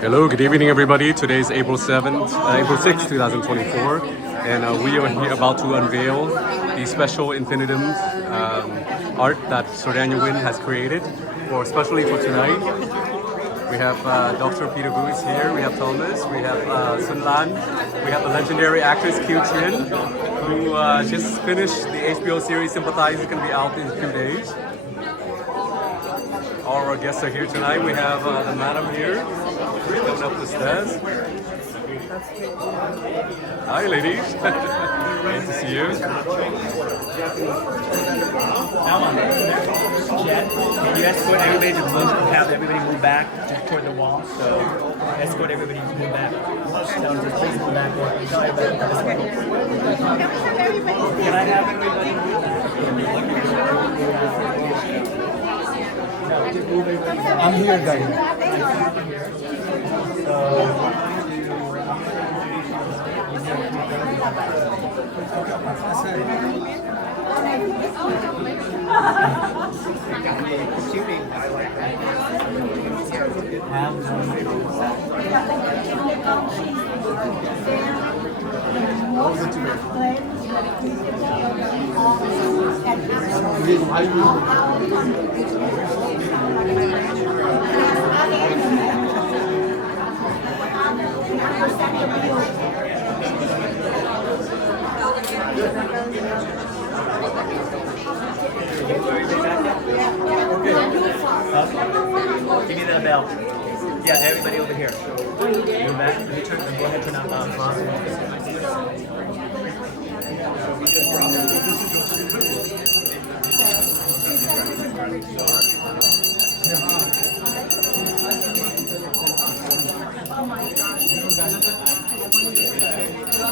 Hello, good evening, everybody. Today is April 6th, 2024, and we are here about to unveil the special infinitum art that Winn has created, especially for tonight. We have Dr. Peter Booth here, we have Thomas, we have Sun Lan, we have the legendary actress Kiu Chin, who just finished the HBO series Sympathize. It's going to be out in a few days. All our guests are here tonight. We have the madam here, coming up the stairs. Hi, ladies. Nice to see you. Jen, can you escort everybody to have everybody move back toward the wall? So escort everybody to move back. Tell them to please move back. Tell everybody this way. Can I have everybody move back? I'm here, guys. Give me the bell. Yeah, everybody over here. Move back. Let me turn. Go ahead, turn out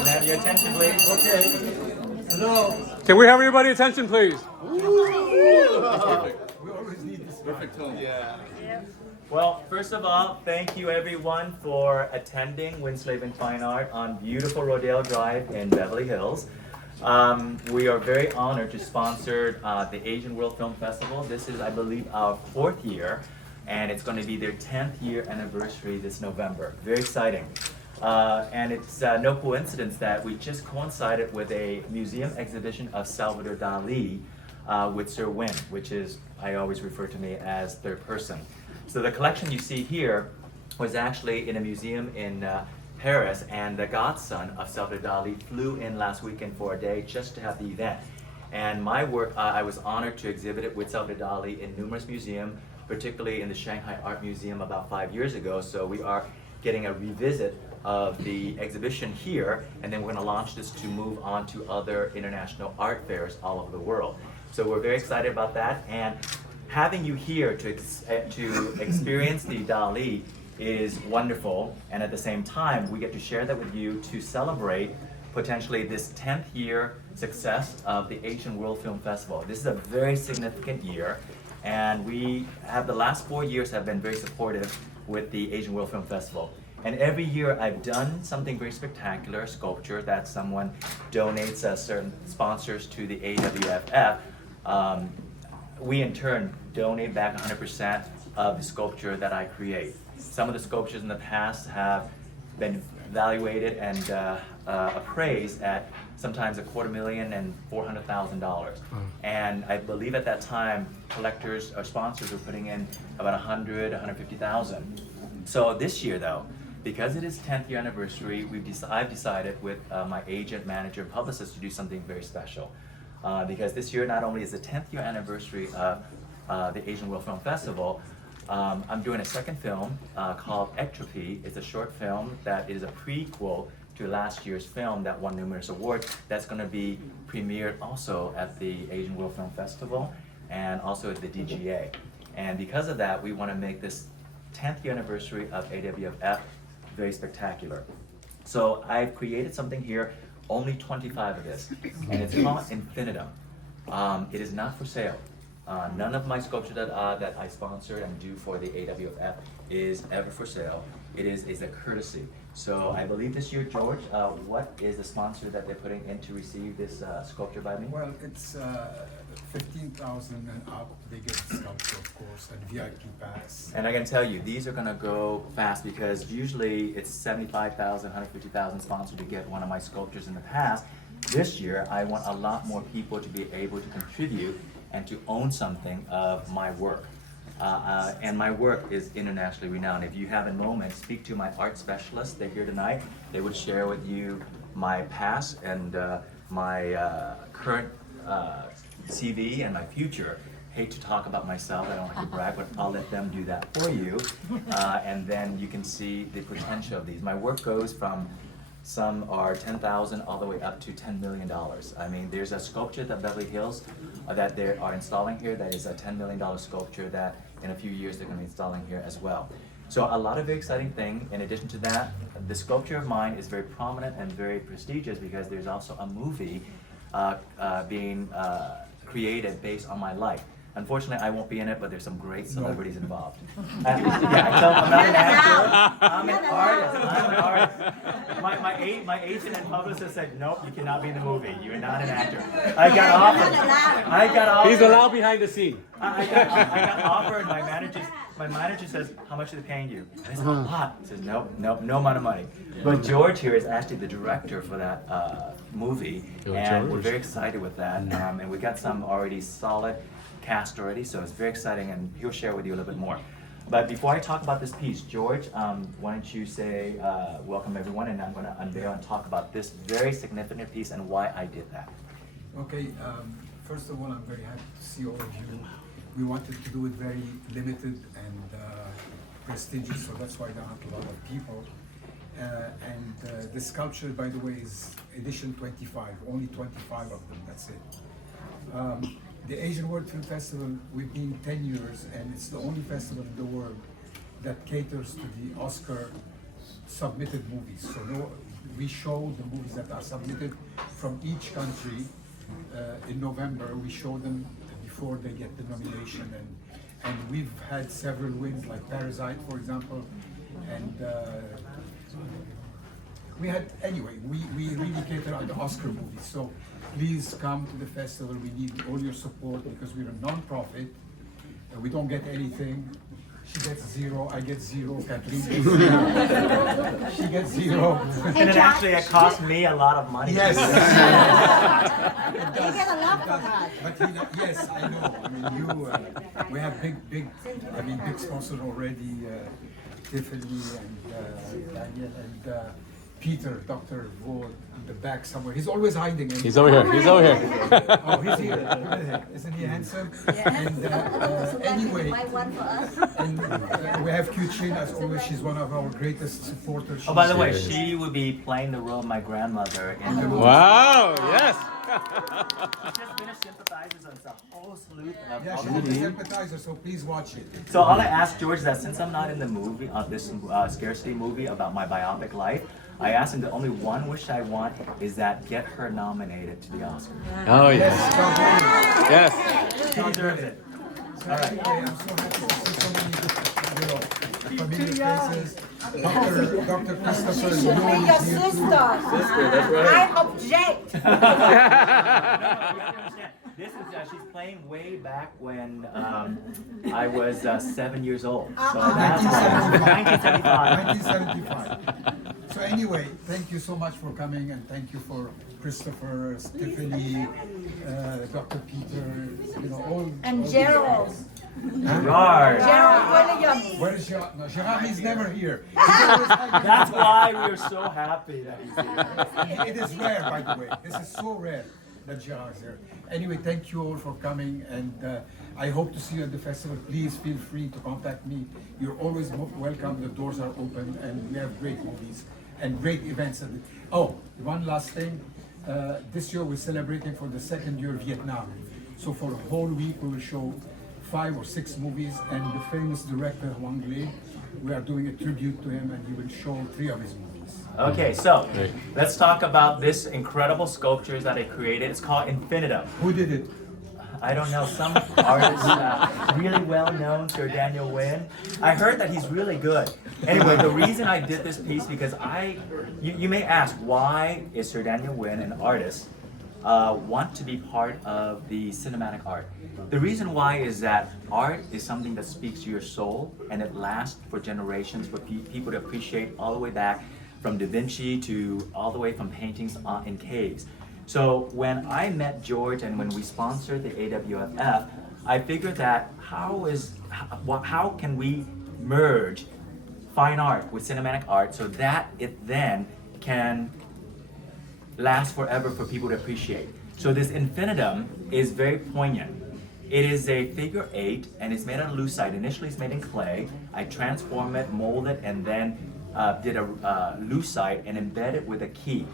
Have your attention, please. Okay. Hello. Can we have everybody attention, please? Perfect. We always need this perfect tone. Yeah. Well, first of all, thank you everyone for attending Winn Slavin Fine Art on beautiful Rodale Drive in Beverly Hills. We are very honored to sponsor the Asian World Film Festival. This is, I believe, our 4th year, and it's going to be their 10th year anniversary this November. Very exciting. And it's no coincidence that we just coincided with a museum exhibition of Salvador Dali with Sir Winn, which is, I always refer to me as third person. So the collection you see here was actually in a museum in Paris, and the godson of Salvador Dali flew in last weekend for a day just to have the event. And my work, I was honored to exhibit it with Salvador Dali in numerous museums, particularly in the Shanghai Art Museum about 5 years ago. So we are getting a revisit of the exhibition here, and then we're going to launch this to move on to other international art fairs all over the world. So we're very excited about that, and having you here to experience the Dali is wonderful, and at the same time we get to share that with you to celebrate potentially this 10th year success of the Asian World Film Festival. This is a very significant year, and we have the last 4 years have been very supportive with the Asian World Film Festival. And every year I've done something very spectacular, a sculpture that someone donates certain sponsors to the AWFF. We in turn donate back 100% of the sculpture that I create. Some of the sculptures in the past have been evaluated and appraised at sometimes $250,000 and $400,000. And I believe at that time collectors or sponsors were putting in about $150,000. So this year though, because it is 10th year anniversary, I've decided with my agent, manager, and publicist to do something very special. Because this year not only is the 10th year anniversary of the Asian World Film Festival, I'm doing a second film called Ectropy. It's a short film that is a prequel to last year's film that won numerous awards. That's going to be premiered also at the Asian World Film Festival and also at the DGA. And because of that, we want to make this 10th year anniversary of AWFF very spectacular. So I've created something here, only 25 of this, and it's called Infinitum. It is not for sale. None of my sculpture that I sponsored and do for the AWFF is ever for sale. It is a courtesy. So I believe this year, George, what is the sponsor that they're putting in to receive this sculpture by me? Well, it's 15,000 and up. They get the sculpture, of course, and VIP pass. And I can tell you, these are gonna go fast because usually it's 75,000, 150,000 sponsored to get one of my sculptures in the past. This year, I want a lot more people to be able to contribute and to own something of my work. And my work is internationally renowned. If you have a moment, speak to my art specialists. They're here tonight. They would share with you my past and my current CV and my future. Hate to talk about myself, I don't like to brag, but I'll let them do that for you. And then you can see the potential of these. My work goes from some are 10,000 all the way up to $10 million. I mean, there's a sculpture at Beverly Hills that they are installing here that is a $10 million sculpture that in a few years they're going to be installing here as well. So a lot of very exciting things. In addition to that, the sculpture of mine is very prominent and very prestigious because there's also a movie being created based on my life. Unfortunately, I won't be in it, but there's some great celebrities involved. Yeah, I tell them I'm not an actor. I'm an artist. I'm an artist. My agent and publicist said, nope, you cannot be in the movie. You're not an actor. I got offered. He's allowed behind the scene. I got offered. My manager says, how much are they paying you? And I said, a lot. He says, nope, no amount of money. But George here is actually the director for that movie, and we're very excited with that. And we got some already solid cast already, so it's very exciting, and he'll share with you a little bit more. But before I talk about this piece, George, why don't you say welcome everyone, and I'm going to unveil and talk about this very significant piece and why I did that. Okay, first of all, I'm very happy to see all of you. We wanted to do it very limited and prestigious, so that's why there aren't a lot of people. And the sculpture, by the way, is edition 25, only 25 of them, that's it. The Asian World Film Festival, we've been 10 years, and it's the only festival in the world that caters to the Oscar submitted movies. So we show the movies that are submitted from each country in November. We show them before they get the nomination, and we've had several wins, like Parasite, for example, and we really cater on the Oscar movies. So please come to the festival. We need all your support because we're a non-profit. We don't get anything. She gets zero, I get zero, Kathleen gets zero. She gets zero. And it actually cost me a lot of money. Yes. You get a lot from us. But yes, I know. I mean, we have big sponsors already. Tiffany and Daniel and Peter, Dr. Ward in the back somewhere. He's always hiding. He's over here. He's over here. Oh, he's here. Isn't he handsome? And anyway, Buy one for us. and we have Q-Chin as always. She's one of our greatest supporters. Oh, by the way, she would be playing the role of my grandmother in the movie. Wow, yes. She just finished Sympathizers, so it's a whole slew of Yeah, she's a sympathizer, so please watch it. So all I asked George is that since I'm not in the movie, this scarcity movie about my biopic life, I asked him the only one wish I want is that get her nominated to the Oscar. Oh, yes. Yes. Yes. She deserves it. All right. Anyway, I'm so happy to see so many familiar faces. Dr. Christopher She's Lewin your is here too. sister. That's right. I object. No, you have to understand. This is she's playing way back when I was 7 years old. So that's 1975. 1975. So anyway, thank you so much for coming, and thank you for Christopher, Tiffany, Dr. Peter, all. And Gerald. Gerard. Gerald Williams. Where is Gerard? No, Gerard is never here. That's why we are so happy that he's here. It is rare, by the way. This is so rare that Gerard is here. Anyway, thank you all for coming, and I hope to see you at the festival. Please feel free to contact me. You're always welcome. The doors are open, and we have great movies and great events. Oh, one last thing. This year we're celebrating for the second year Vietnam. So for a whole week we will show 5 or 6 movies, and the famous director Hoang Le, we are doing a tribute to him, and he will show 3 of his movies. Okay, so let's talk about this incredible sculpture that I created. It's called Infinitum. Who did it? I don't know, some artist, really well known, Sir Daniel Winn. I heard that he's really good. Anyway, the reason I did this piece because you may ask, why is Sir Daniel Winn an artist? Want to be part of the cinematic art. The reason why is that art is something that speaks to your soul and it lasts for generations for people to appreciate all the way back from Da Vinci to all the way from paintings in caves. So when I met George and when we sponsored the AWFF, I figured that how can we merge fine art with cinematic art so that it then can last forever for people to appreciate. So this infinitum is very poignant. It is a figure 8 and it's made out of lucite. Initially it's made in clay. I transform it, mold it, and then did a lucite and embed it with a key.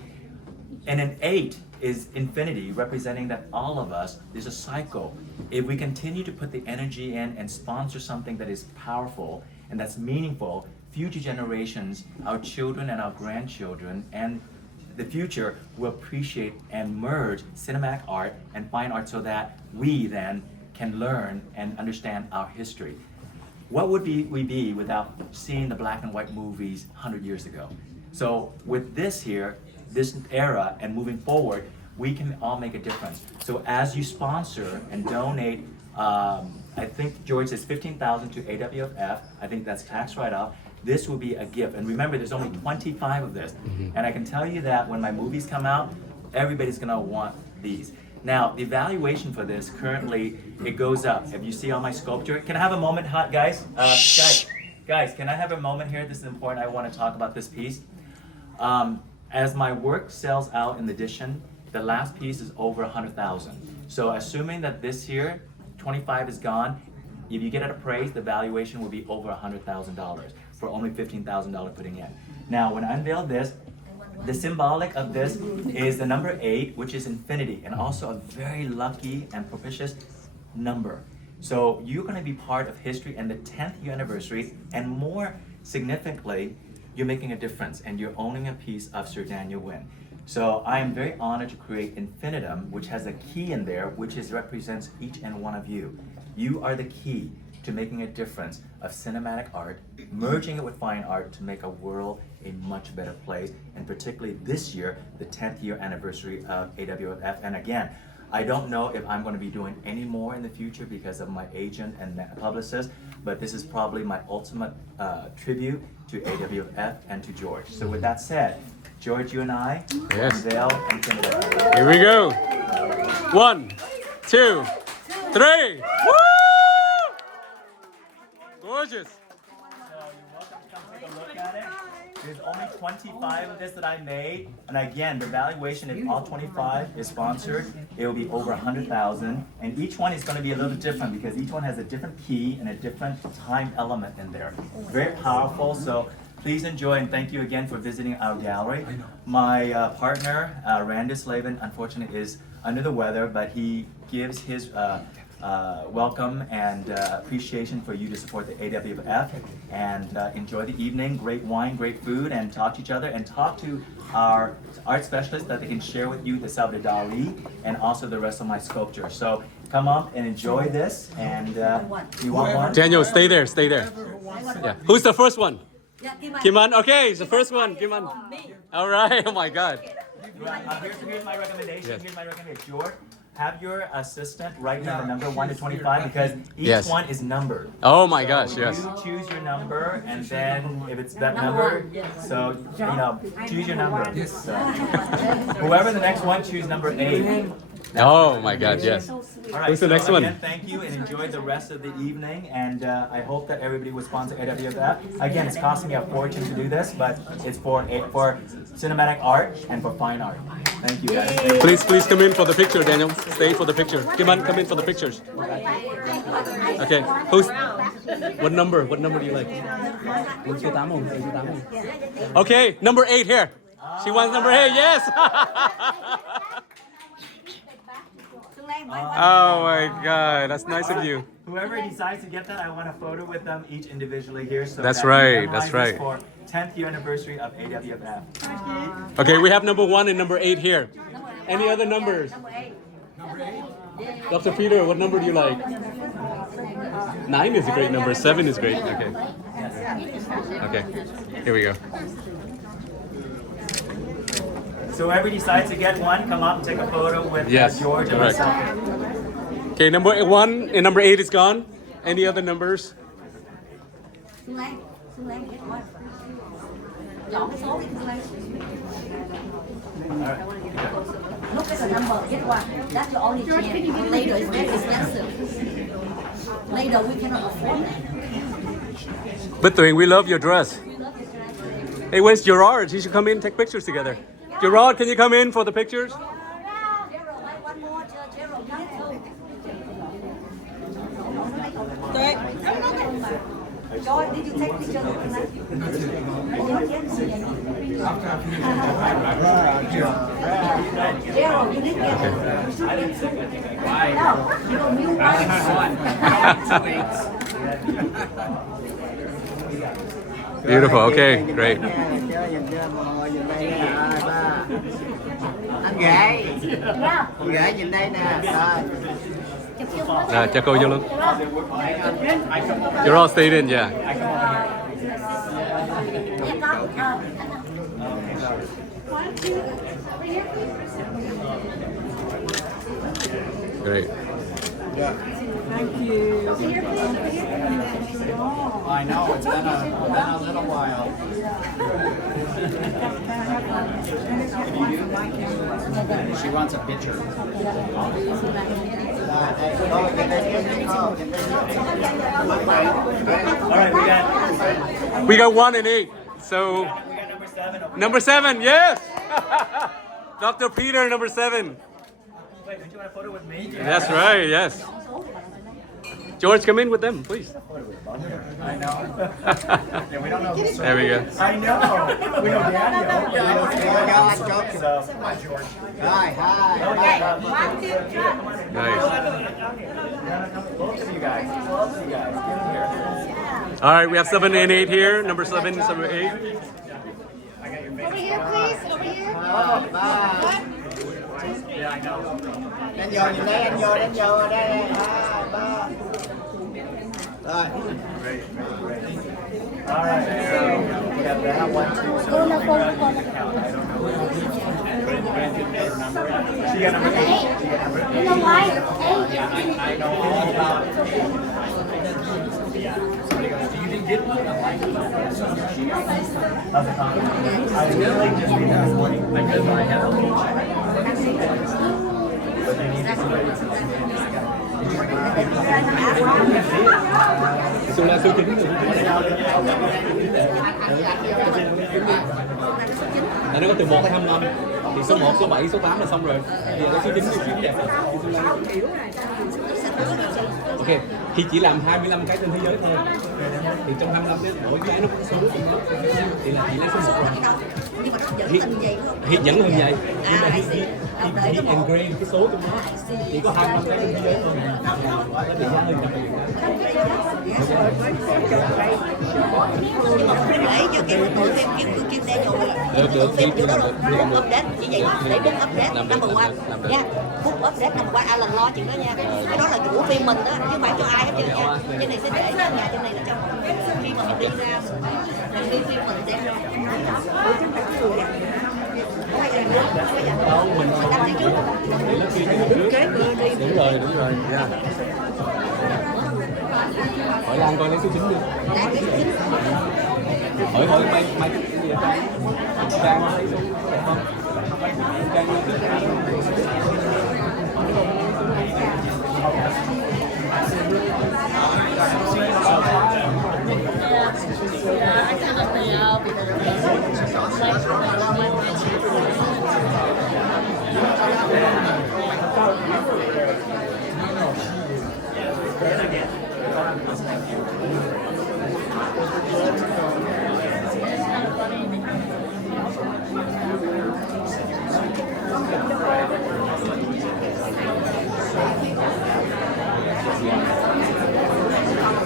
And an 8 is infinity, representing that all of us, there's a cycle. If we continue to put the energy in and sponsor something that is powerful and that's meaningful, future generations, our children and our grandchildren, and the future will appreciate and merge cinematic art and fine art so that we then can learn and understand our history. What would we be without seeing the black and white movies 100 years ago? So with this here, this era and moving forward, we can all make a difference. So as you sponsor and donate, I think George says $15,000 to AWFF, I think that's tax write-off. This will be a gift. And remember, there's only 25 of this. And I can tell you that when my movies come out, everybody's gonna want these. Now, the valuation for this, currently, it goes up. If you see on my sculpture, can I have a moment, guys? Guys, can I have a moment here? This is important, I wanna talk about this piece. As my work sells out in the edition, the last piece is over 100,000. So assuming that this here, 25 is gone, if you get it appraised, the valuation will be over $100,000 for only $15,000 putting in. Now, when I unveil this, the symbolic of this is the number 8, which is infinity, and also a very lucky and propitious number. So you're going to be part of history and the 10th year anniversary, and more significantly, you're making a difference and you're owning a piece of Sir Daniel Winn. So I am very honored to create infinitum, which has a key in there, which represents each and one of you. You are the key to making a difference of cinematic art, merging it with fine art to make a world a much better place, and particularly this year, the 10th year anniversary of AWFF. And again, I don't know if I'm going to be doing any more in the future because of my agent and publicist, but this is probably my ultimate tribute to AWFF and to George. So with that said, George, you and I, unveil infinitum. Here we go. 1, 2, 3. Woo! Gorgeous. So you're welcome to come take a look at it. There's only 25 of this that I made, and again, the valuation, if all 25 is sponsored, it will be over 100,000. And each one is going to be a little different because each one has a different key and a different time element in there. Very powerful. So please enjoy, and thank you again for visiting our gallery. My partner, Randy Slavin, unfortunately is under the weather, but he gives his welcome and appreciation for you to support the AWFF, and enjoy the evening. Great wine, great food, and talk to each other, and talk to our art specialists that they can share with you the Salvador Dali and also the rest of my sculpture. So come up and enjoy this, and you want one? Daniel, stay there, stay there. Yeah. Who's the first one? Kiman. Okay, it's the first one. Kiman. All right. Oh my God. Here's my recommendation. Yes. Here's my recommendation. George, have your assistant write down the number 1 to 25 because each Yes. one is numbered. Oh my gosh, yes. You choose your number, and then if it's that number, so choose your number. So, whoever the next one, choose number 8. Oh my God, yes. All right, Who's the next again, one? thank you and enjoy the rest of the evening, and I hope that everybody will sponsor AWFF. Again, it's costing me a fortune to do this, but it's for cinematic art and for fine art. Thank you guys. Please come in for the picture, Daniel. Stay for the picture. Kiman, come in for the pictures. Okay. What number? What number do you like? Okay, number 8 here. She wants number 8. Yes. Oh my God, that's nice of you. Whoever decides to get that, I want a photo with them each individually here. So That's that right, we that's memorize right. this for 10th year anniversary of AWFF. Okay, we have number 1 and number 8 here. Any other numbers? Number 8? Dr. Peter, what number do you like? 9 is a great number. 7 is great. Okay. Okay. Here we go. So whoever decides to get one, come up and take a photo with Yes, George and correct. myself. Okay, number 1 and number 8 is gone. Any other numbers? Xuân Lan get one. Chọn cái số đi Xuân Lan. Look at the number, get one. That's your only chance. Later is very expensive. Later we cannot afford that. But Tuyền, we love your dress. Hey, where's Gerard? He should come in and take pictures together. Gerard, can you come in for the pictures? Gerald, like one more. Gerald, come too. George, did you take pictures of tonight? Gerald, you didn't get it. You should get it. No, you don't new Beautiful. Okay, great. Anh gái, con gái nhìn đây nè. Cho cô vô luôn. You're all stayed in, yeah. Great. I know, it's been a little while. She wants a picture. All right, We got 1 and 8. So we got number 7 over number 7, yes. Dr. Peter, number 7. Wait, don't you want a photo with me? That's right. Yes. George, come in with them, please. I know. Yeah, we don't know who's There we go. I know. We know Daniel. So, Come on, George. Hi, hi. Nice. both of you guys. Both of you guys. Get in here. All right, we have 7 and 8 here. Number 7, number 8. Over here, please. Over here. Yeah, I know. Anh vô nhìn đây, anh vô đây. Hai, ba. Rồi. All right. So, we have that 1, 2. So, I don't know. She got number 8. She got number 8. You know why? I know all about it. You didn't get one? How's it going? I really just read this morning because I have a little but they need somebody to Xuân Lan số 9 rồi. Nó có từ 1 tới 25. Thì số 1, số 7, số 8 là xong rồi. Thì số 9 số 9 đẹp. Ok, khi chỉ làm 25 cái trên thế giới thôi. Thì trong 25 cái mỗi cái nó có số. Thì là chỉ lấy số 1 rồi. Nhưng mà nó vẫn tình vậy không? Thì vẫn hơn vậy. Nhưng mà I see. he engrave cái số trong nó. Chỉ có 25 cái trên thế giới thôi. Nó trị giá hơn 100 triệu. Nhưng mà không để cho cái tụi phim kêu để rồi. Được, Phim đi chỗ đó làm được. book update chỉ vậy thôi, để book update Làm được, number 1 làm được. nha. Book update number 1 Alan lo chuyện đó nha. Cái đó là của phim mình đó, chứ không phải cho ai hết trơn nha. Trên này sẽ để cho nhà trên này nó cho khi mà mình đi ra mình đi phim mình đem ra. Đâu, mình Đăng ký trước. Đúng rồi, yeah. Hỏi Lan coi lấy số 9 đi. Hỏi mày cái gì vậy Trang lấy số đẹp không? Trang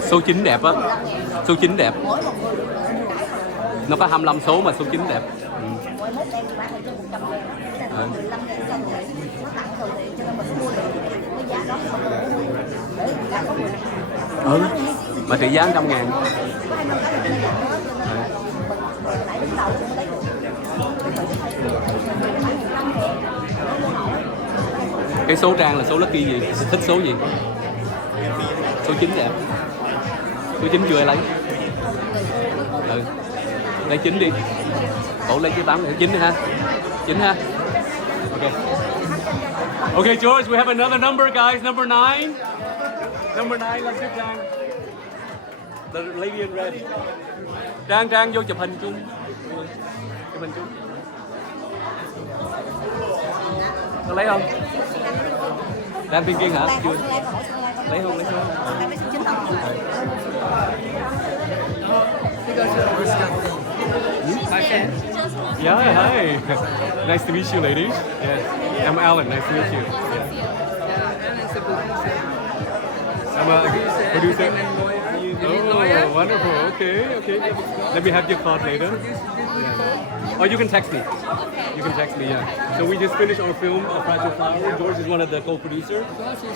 số 9 đẹp á. Số 9 đẹp. Nó có 25 số mà số 9 đẹp. Mỗi mốt đem bán ở trên 100 ngàn. 15 ngàn cân vậy. Nó tặng rồi thì cho nên mình mua được. giá đó. Ừ, mà trị giá 100.000. Cái số Trang là số lucky gì? Thích số gì? Số 9 vậy. Số 9 chưa ai lấy. Ừ. Lấy 9 đi. Cổ lấy cái 8 này 9 đi ha. 9 ha. Ok. Okay, George, we have another number, guys. Number 9. Number 9, let's get Trang. The lady in red. Trang vô chụp hình chung. Chụp hình chung. Có lấy không? Đang tiên kiên hả? Chưa. Lấy không? Lấy không? Yeah, hi. Nice to meet you, ladies. Yeah. I'm Alan. Nice to meet you. Yeah. I'm a producer. Oh, wonderful. Okay. Let me have your card later. Yeah. Or you can text me. You can text me, yeah. So we just finished our film, A Fragile Flower. George is one of the co-producers.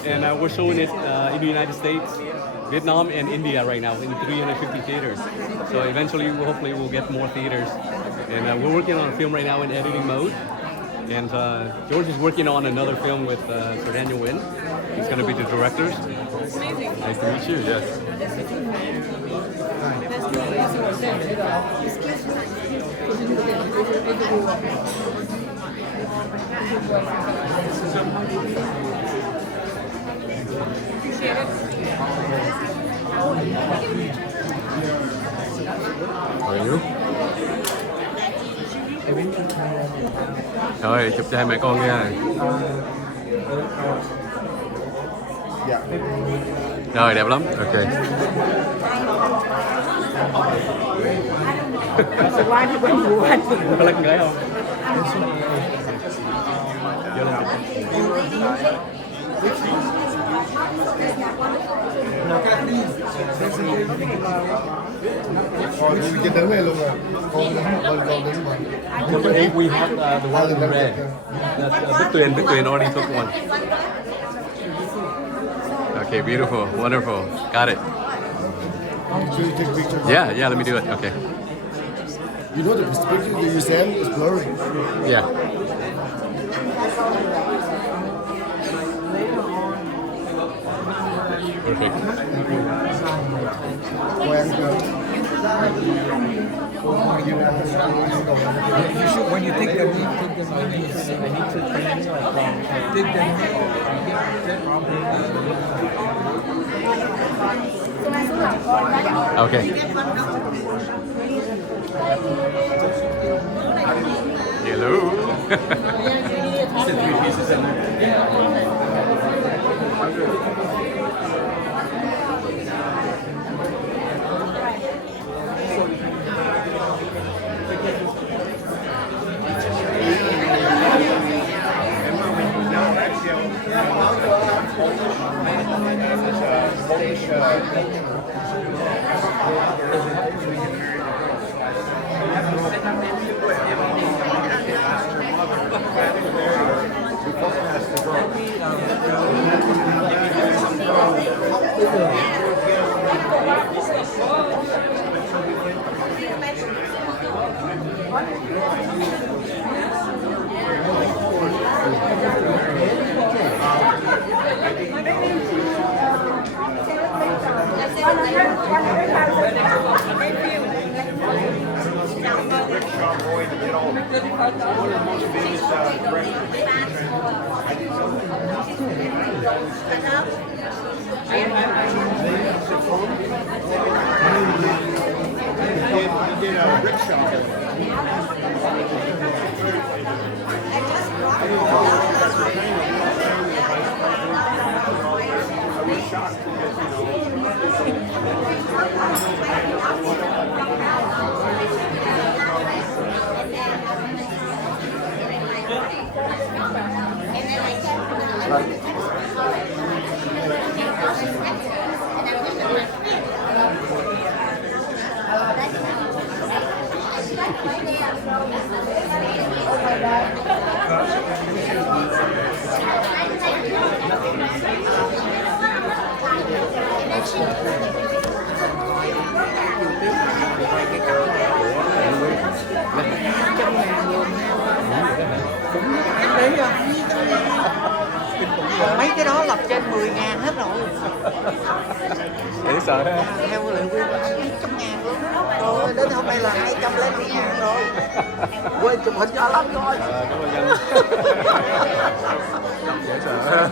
And we're showing it in the United States, Vietnam, and India right now in 350 theaters. So eventually, hopefully, we'll get more theaters. And we're working on a film right now in editing mode. And George is working on another film with Winn. He's going to be the director. Amazing. Nice to meet you, yes. How are you? Rồi, chụp cho hai mẹ con nha. Rồi, đẹp lắm. Ok. Có lấy con gái không? Vô lên Cái đứng này luôn rồi. Con đứng mà. Number 8, we have the one in red. Bích Tuyền already took one. Okay, beautiful, wonderful. Got it. So you take a picture. Yeah, let me do it. Okay. You know the perspective that you send is blurry. Yeah. Perfect. Quen chưa? You should, when you take the knee, I need to take the knee. Okay. Hello. Đấy rồi. Còn mấy cái đó là trên 10.000 hết rồi. Dễ sợ ha. Theo lời quyên là 100.000 luôn. Rồi đến hôm nay là 250.000 rồi. Quên chụp hình cho lắm thôi. Cảm ơn anh. Dễ sợ ha.